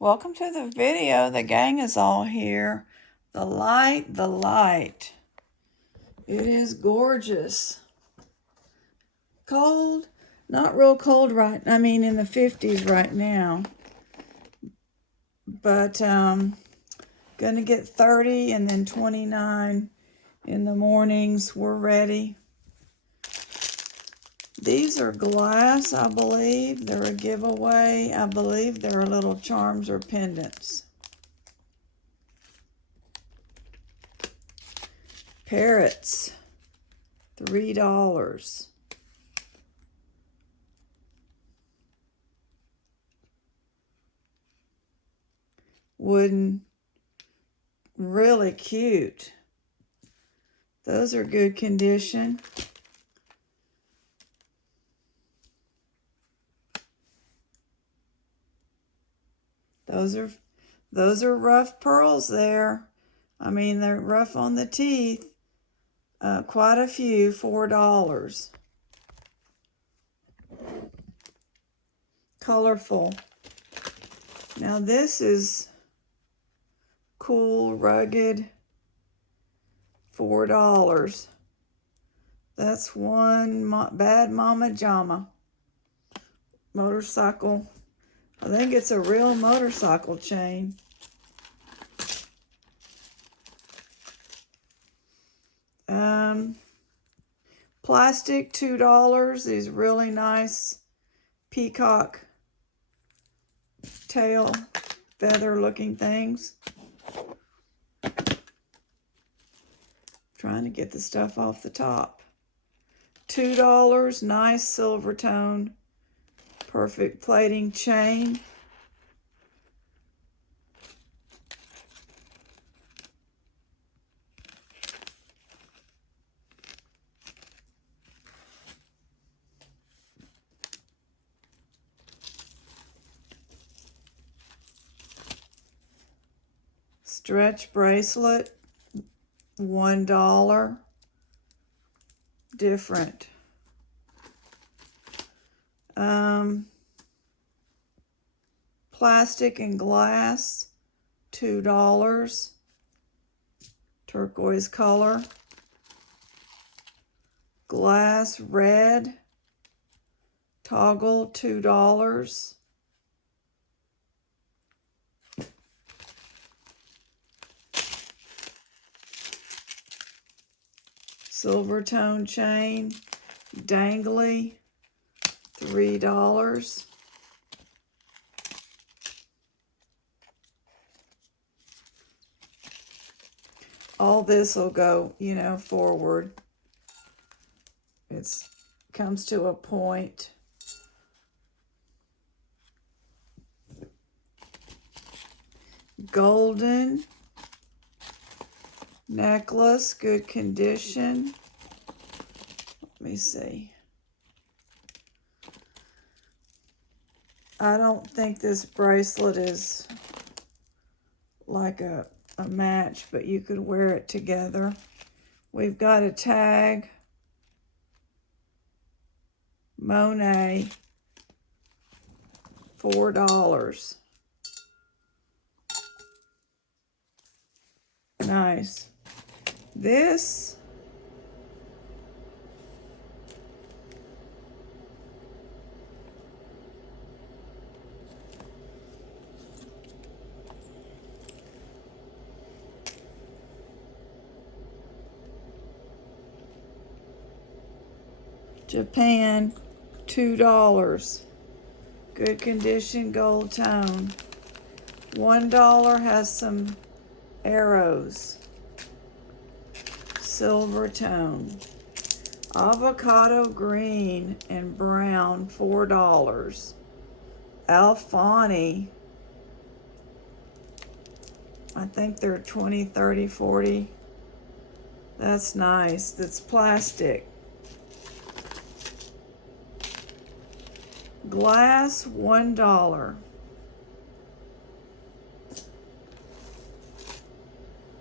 Welcome to the video. The gang is all here. The light, the light. It is gorgeous. Cold, not real cold in the 50s right now. But gonna get 30 and then 29 in the mornings. We're ready. These are glass, I believe. They're a giveaway. I believe they're little charms or pendants. Parrots, $3. Wooden, really cute. Those are good condition. Those are rough pearls there. I mean, they're rough on the teeth. Quite a few, $4. Colorful. Now this is cool, rugged, $4. That's one Bad Mama Jama motorcycle. I think it's a real motorcycle chain. Plastic, $2. These really nice peacock tail feather looking things. Trying to get the stuff off the top. $2, nice silver tone, perfect plating chain. Stretch bracelet, $1. Different. Plastic and glass, $2. Turquoise color. Glass, red. Toggle, $2. Silver tone chain, dangly, $3. All this will go, forward. It comes to a point. Golden necklace, good condition. Let me see. I don't think this bracelet is like a match, but you could wear it together. We've got a tag. Monet, $4. Nice. This Japan, $2. Good condition, gold tone. $1 has some arrows. Silver tone. Avocado green and brown, $4. Alfani. I think they're 20, 30, 40. That's nice. That's plastic. Glass, $1.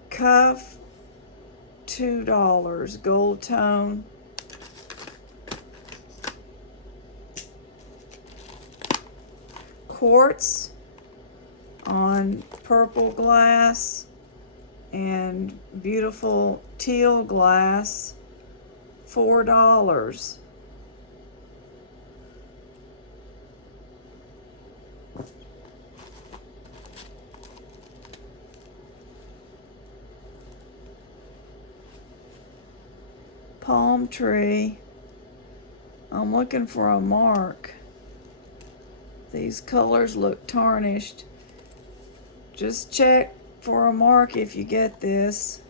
Cuff, $2. Gold tone. Quartz, on purple glass and beautiful teal glass, $4. Palm tree. I'm looking for a mark. These colors look tarnished. Just check for a mark if you get this.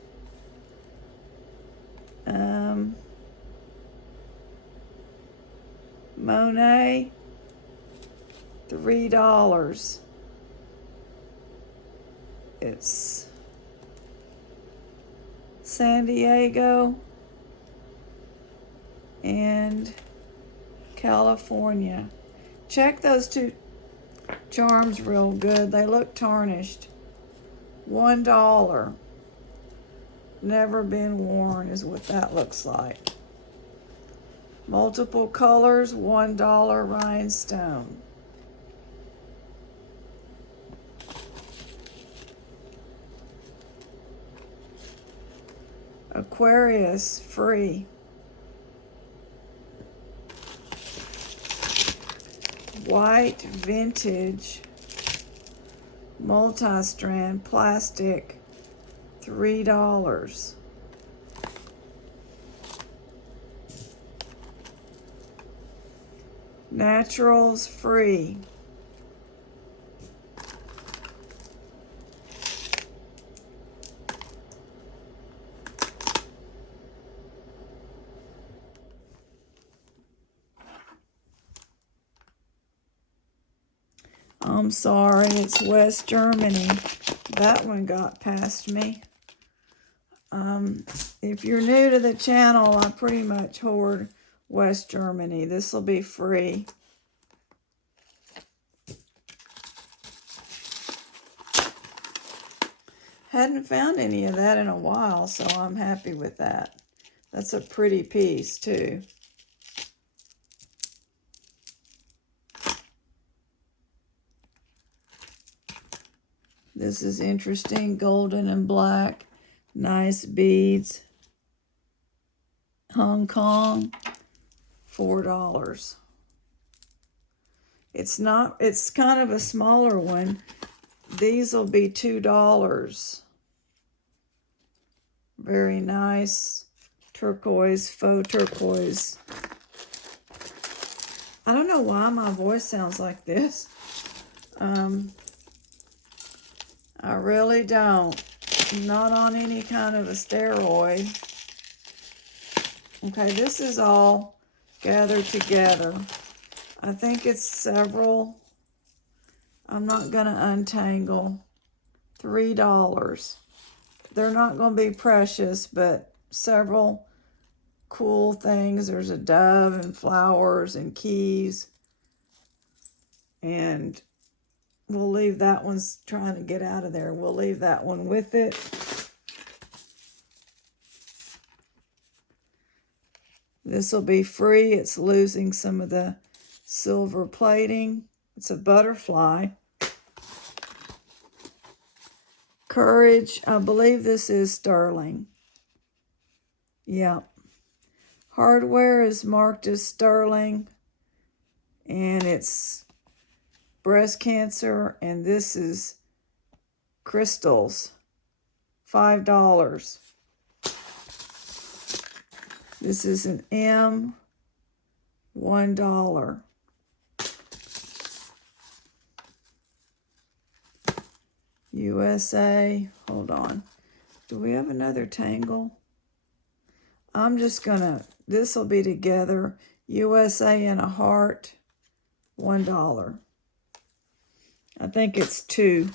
Monet, $3. It's San Diego and California. Check those two charms real good. They look tarnished. $1. Never been worn is what that looks like. Multiple colors, $1 rhinestone. Aquarius, free. White vintage multi-strand plastic, $3. Naturals, free. I'm sorry, it's West Germany. That one got past me. If you're new to the channel, I pretty much hoard West Germany. This will be free. Hadn't found any of that in a while, so I'm happy with that. That's a pretty piece, too. This is interesting, golden and black, nice beads. Hong Kong, $4. It's kind of a smaller one. These will be $2. Very nice turquoise, faux turquoise. I don't know why my voice sounds like this. I really don't. Not on any kind of a steroid. Okay, this is all gathered together. I think it's several. I'm not going to untangle. $3. They're not going to be precious, but several cool things. There's a dove and flowers and keys. And we'll leave that one's trying to get out of there. We'll leave that one with it. This will be free. It's losing some of the silver plating. It's a butterfly. Courage. I believe this is sterling. Yeah. Hardware is marked as sterling. And it's breast cancer. And this is crystals. $5. This is an M. $1. USA. Hold on. Do we have another tangle? I'm just gonna, this will be together. USA and a heart. $1. I think it's 2.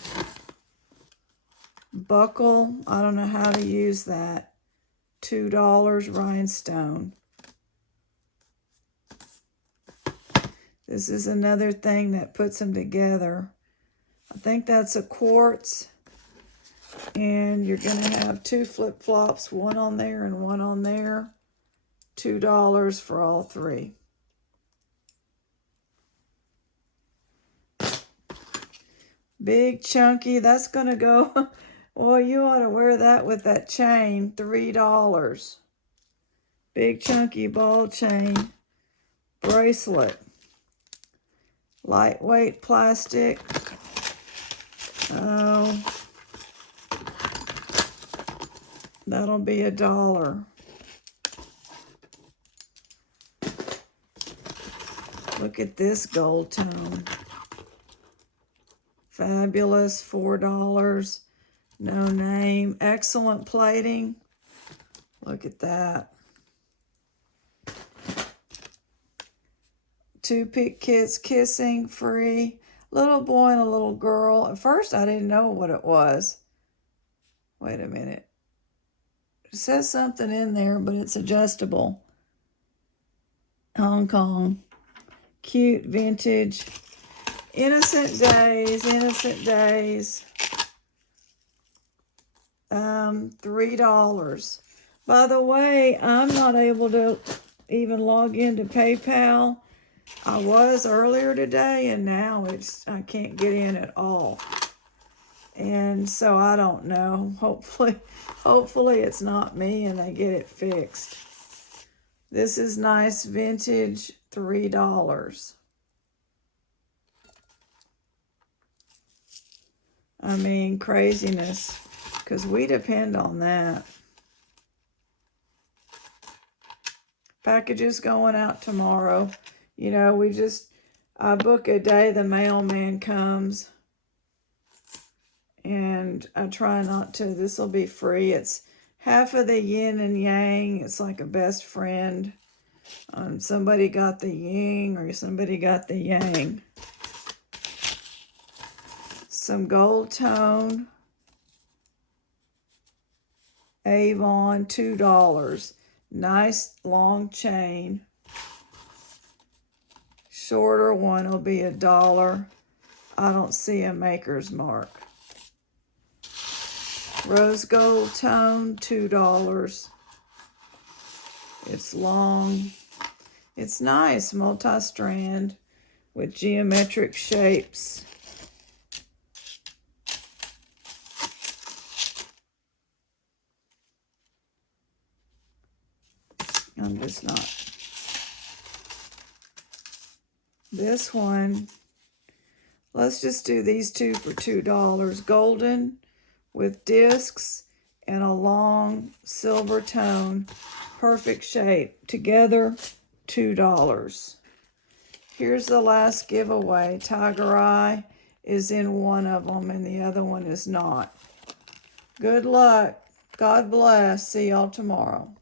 Buckle. I don't know how to use that. $2 rhinestone. This is another thing that puts them together. I think that's a quartz. And you're going to have 2 flip-flops, one on there and one on there. $2 for all 3. Big chunky, that's gonna go, well, you ought to wear that with that chain, $3. Big chunky ball chain bracelet. Lightweight plastic. Oh, that'll be $1. Look at this gold tone. Fabulous, $4. No name. Excellent plating. Look at that. Toothpick Kids Kissing, free. Little boy and a little girl. At first I didn't know what it was. Wait a minute. It says something in there, but it's adjustable. Hong Kong. Cute, vintage. Innocent Days, Innocent Days. $3. By the way, I'm not able to even log into PayPal. I was earlier today, and now I can't get in at all. And so I don't know. Hopefully it's not me and they get it fixed. This is nice vintage, $3. I mean, craziness, because we depend on that. Packages going out tomorrow. You know, I book a day the mailman comes. And I try not to. This will be free. It's half of the yin and yang. It's like a best friend. Somebody got the yin or somebody got the yang. Some gold tone. Avon, $2. Nice long chain. Shorter one will be $1. I don't see a maker's mark. Rose gold tone, $2. It's long. It's nice, multi-strand with geometric shapes. I'm just not. This one, let's just do these two for $2. Golden with discs and a long silver tone. Perfect shape. Together, $2. Here's the last giveaway. Tiger Eye is in one of them and the other one is not. Good luck. God bless. See y'all tomorrow.